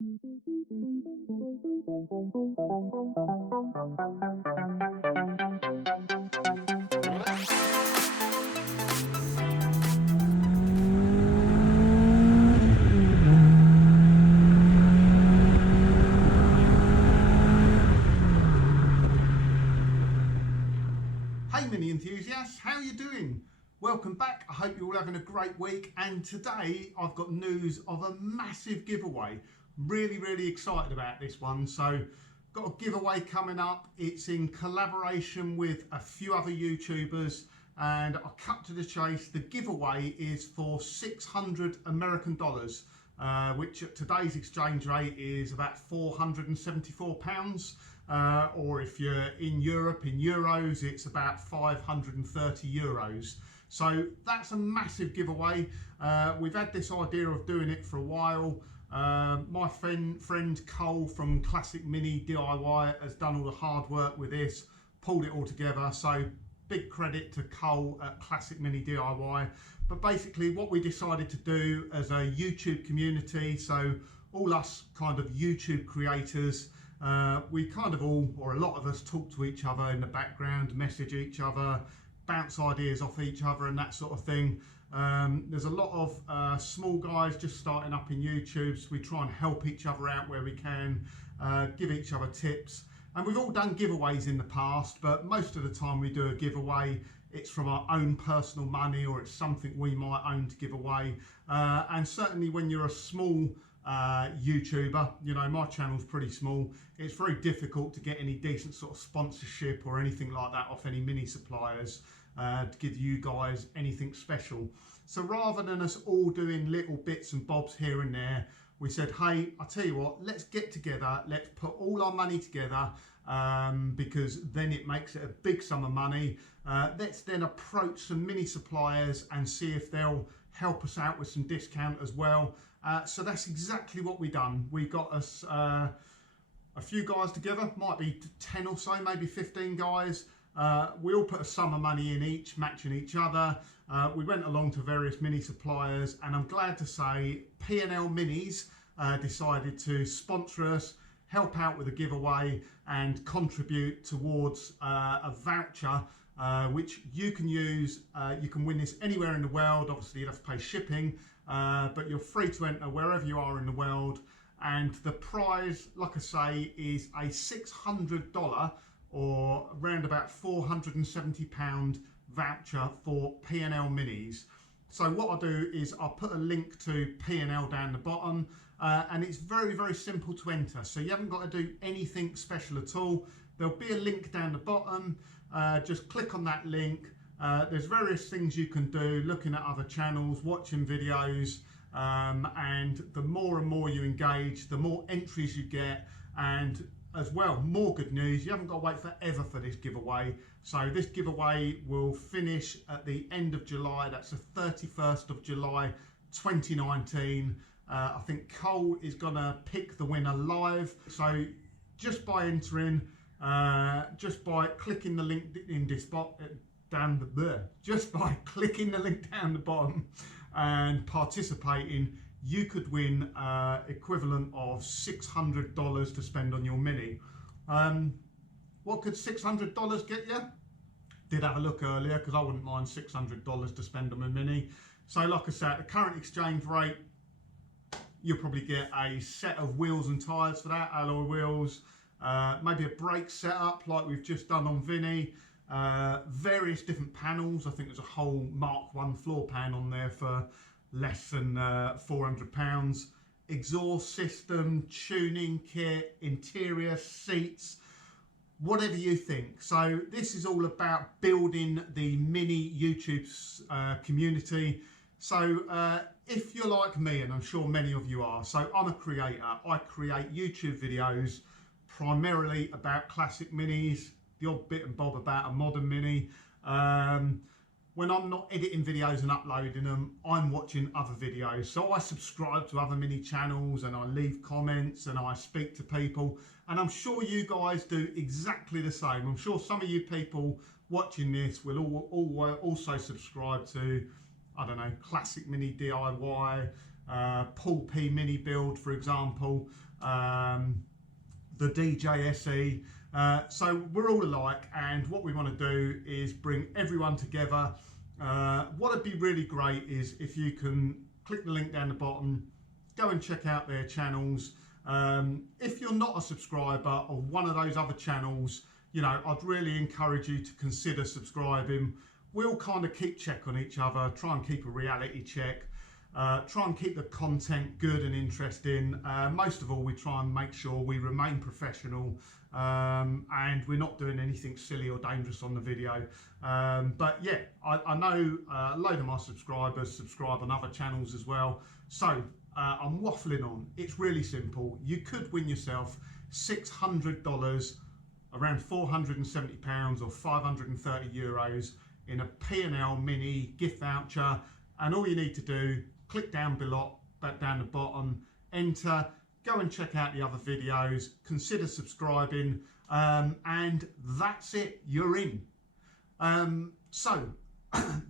Hey Mini enthusiasts, how are you doing? Welcome back. I hope you're all having a great week, and today I've got news of a massive giveaway. Really excited about this one. So got a giveaway coming up. It's in collaboration with a few other YouTubers, and I'll cut to the chase. The giveaway is for $600 American dollars, which at today's exchange rate is about £474. Or if you're in Europe, in euros, it's about 530 euros. So that's a massive giveaway. We've had this idea of doing it for a while. My friend Cole from Classic Mini DIY has done all the hard work with this, pulled it all together. So big credit to Cole at Classic Mini DIY. But basically what we decided to do as a YouTube community, so all us kind of YouTube creators, we kind of all, or a lot of us, talk to each other in the background, message each other, bounce ideas off each other and that sort of thing. There's a lot of small guys just starting up in YouTube, so we try and help each other out where we can, give each other tips. And we've all done giveaways in the past, but most of the time we do a giveaway, it's from our own personal money, or it's something we might own to give away. And certainly when you're a small YouTuber, you know, my channel's pretty small, it's very difficult to get any decent sort of sponsorship or anything like that off any mini suppliers to give you guys anything special. So rather than us all doing little bits and bobs here and there, we said, hey, I'll tell you what, let's get together, let's put all our money together, because then it makes it a big sum of money. Let's then approach some mini suppliers and see if they'll help us out with some discount as well. So that's exactly what we done. We got us a few guys together, might be 10 or so, maybe 15 guys. We all put a sum of money in each, matching each other. We went along to various mini suppliers, and I'm glad to say P&L Minis decided to sponsor us, help out with a giveaway and contribute towards a voucher which you can use. You can win this anywhere in the world. Obviously you'd have to pay shipping, but you're free to enter wherever you are in the world. And the prize, like I say, is a $600 or around about £470 voucher for P&L Minis. So what I'll do is I'll put a link to P&L down the bottom, and it's very simple to enter. So you haven't got to do anything special at all. There'll be a link down the bottom. Just click on that link. There's various things you can do, looking at other channels, watching videos, and the more and more you engage, the more entries you get, and as well, more good news, you haven't got to wait forever for this giveaway. So this giveaway will finish at the end of July. That's the 31st of July 2019. I think Cole is gonna pick the winner live. So just by entering, just by clicking the link in this just by clicking the link down the bottom and participating, you could win equivalent of $600 to spend on your Mini. What could $600 get you? Did have a look earlier, because I wouldn't mind $600 to spend on my Mini. So like I said, at the current exchange rate, you'll probably get a set of wheels and tyres for that, alloy wheels, maybe a brake setup like we've just done on Vinny, various different panels. I think there's a whole Mark 1 floor pan on there for less than £400. Exhaust system, tuning kit, interior, seats, whatever you think. So this is all about building the mini YouTube community. So if you're like me, and I'm sure many of you are, so I'm a creator. I create YouTube videos primarily about classic minis, the odd bit and bob about a modern mini. When I'm not editing videos and uploading them, I'm watching other videos. So I subscribe to other mini channels, and I leave comments, and I speak to people. And I'm sure you guys do exactly the same. I'm sure some of you people watching this will also subscribe to, I don't know, Classic Mini DIY, Paul P Mini Build, for example. the DJ SE. So we're all alike, and what we want to do is bring everyone together. What would be really great is if you can click the link down the bottom, go and check out their channels. If you're not a subscriber of one of those other channels, you know, I'd really encourage you to consider subscribing. We'll kind of keep check on each other, try and keep a reality check, try and keep the content good and interesting. Most of all, we try and make sure we remain professional, and we're not doing anything silly or dangerous on the video. But yeah, I know a load of my subscribers subscribe on other channels as well. So I'm waffling on. It's really simple. You could win yourself $600, around £470 or 530 euros in a P&L Mini gift voucher. And all you need to do, click down below, back down the bottom, enter, go and check out the other videos, consider subscribing, and that's it, you're in. So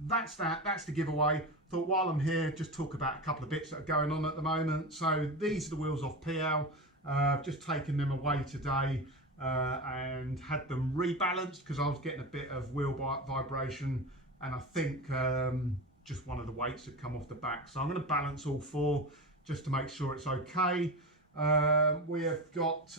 that's that, that's the giveaway. Thought while I'm here, just talk about a couple of bits that are going on at the moment. So these are the wheels off PL. I've just taken them away today and had them rebalanced because I was getting a bit of wheel vibration, and I think just one of the weights had come off the back. So I'm going to balance all four just to make sure it's okay. We have got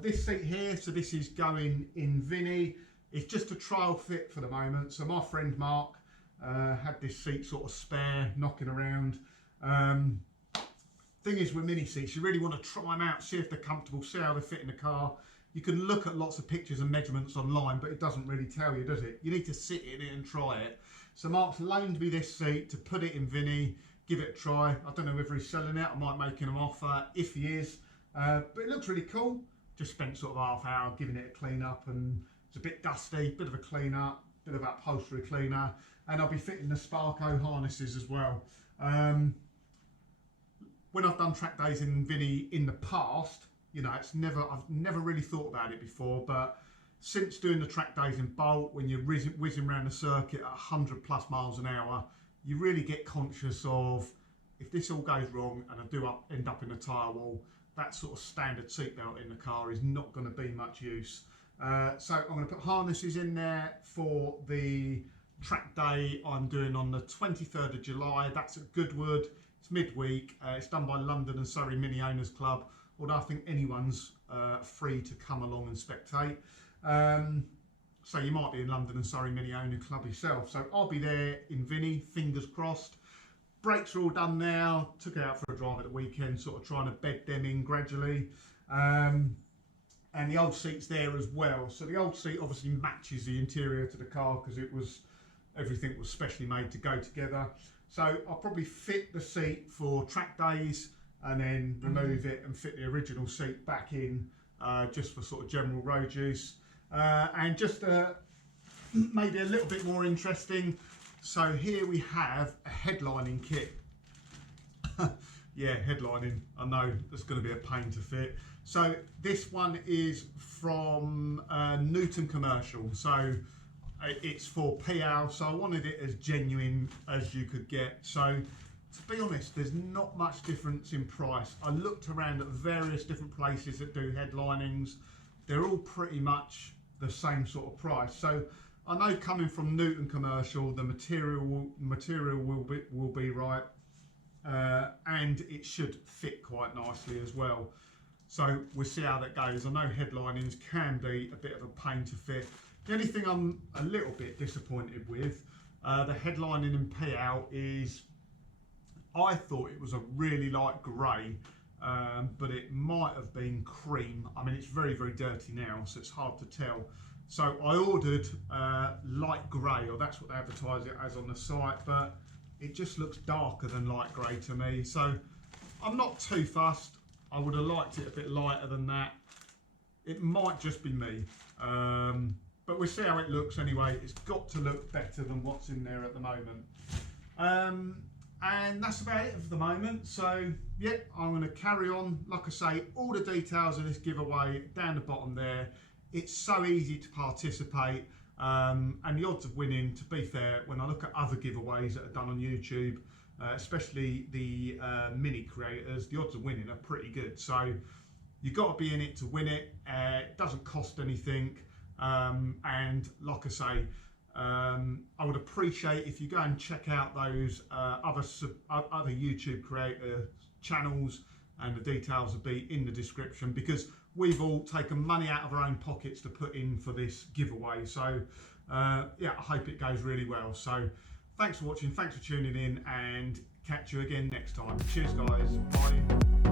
this seat here, so this is going in Vinny. It's just a trial fit for the moment. So my friend Mark had this seat sort of spare, knocking around. Thing is with mini seats, you really want to try them out, see if they're comfortable, see how they fit in the car. You can look at lots of pictures and measurements online, but it doesn't really tell you, does it? You need to sit in it and try it. So Mark's loaned me this seat to put it in Vinny, give it a try. I don't know whether he's selling it, I might make him an offer if he is. But it looks really cool. Just spent sort of half hour giving it a clean up, and it's a bit dusty, bit of a clean up, bit of upholstery cleaner, and I'll be fitting the Sparco harnesses as well. When I've done track days in Vinny in the past, you know, I've never really thought about it before, but since doing the track days in Bolt, when you're whizzing around the circuit at 100+ miles an hour, you really get conscious of, if this all goes wrong and I do end up in a tyre wall, that sort of standard seatbelt in the car is not going to be much use. So I'm going to put harnesses in there for the track day I'm doing on the 23rd of July. That's at Goodwood. It's midweek. It's done by London and Surrey Mini Owners Club, although I think anyone's free to come along and spectate. So you might be in London and Surrey Mini Owner Club yourself. So I'll be there in Vinny, fingers crossed. Brakes are all done now. Took it out for a drive at the weekend, sort of trying to bed them in gradually. And the old seat's there as well. So the old seat obviously matches the interior to the car because everything was specially made to go together. So I'll probably fit the seat for track days and then remove it and fit the original seat back in just for sort of general road use. And just maybe a little bit more interesting, so here we have a headlining kit. Yeah, headlining, I know that's going to be a pain to fit. So this one is from Newton Commercial, so it's for PL, so I wanted it as genuine as you could get. So to be honest, there's not much difference in price. I looked around at various different places that do headlinings. They're all pretty much the same sort of price. So I know coming from Newton Commercial, the material will be right, and it should fit quite nicely as well. So we'll see how that goes. I know headlinings can be a bit of a pain to fit. The only thing I'm a little bit disappointed with, the headlining in PL is, I thought it was a really light grey, but it might have been cream. I mean, it's very, very dirty now, so it's hard to tell. So I ordered light grey, or that's what they advertise it as on the site, but it just looks darker than light grey to me. So I'm not too fussed. I would have liked it a bit lighter than that. It might just be me, but we'll see how it looks anyway. It's got to look better than what's in there at the moment. And that's about it for the moment. So yeah, I'm going to carry on. Like I say, all the details of this giveaway down the bottom there. It's so easy to participate, and the odds of winning, to be fair, when I look at other giveaways that are done on YouTube, especially the mini creators, the odds of winning are pretty good. So You've got to be in it to win it. It doesn't cost anything. And like I say, I would appreciate if you go and check out those other YouTube creator channels, and the details will be in the description, because we've all taken money out of our own pockets to put in for this giveaway. So yeah, I hope it goes really well. So thanks for watching, thanks for tuning in, and catch you again next time. Cheers guys, bye.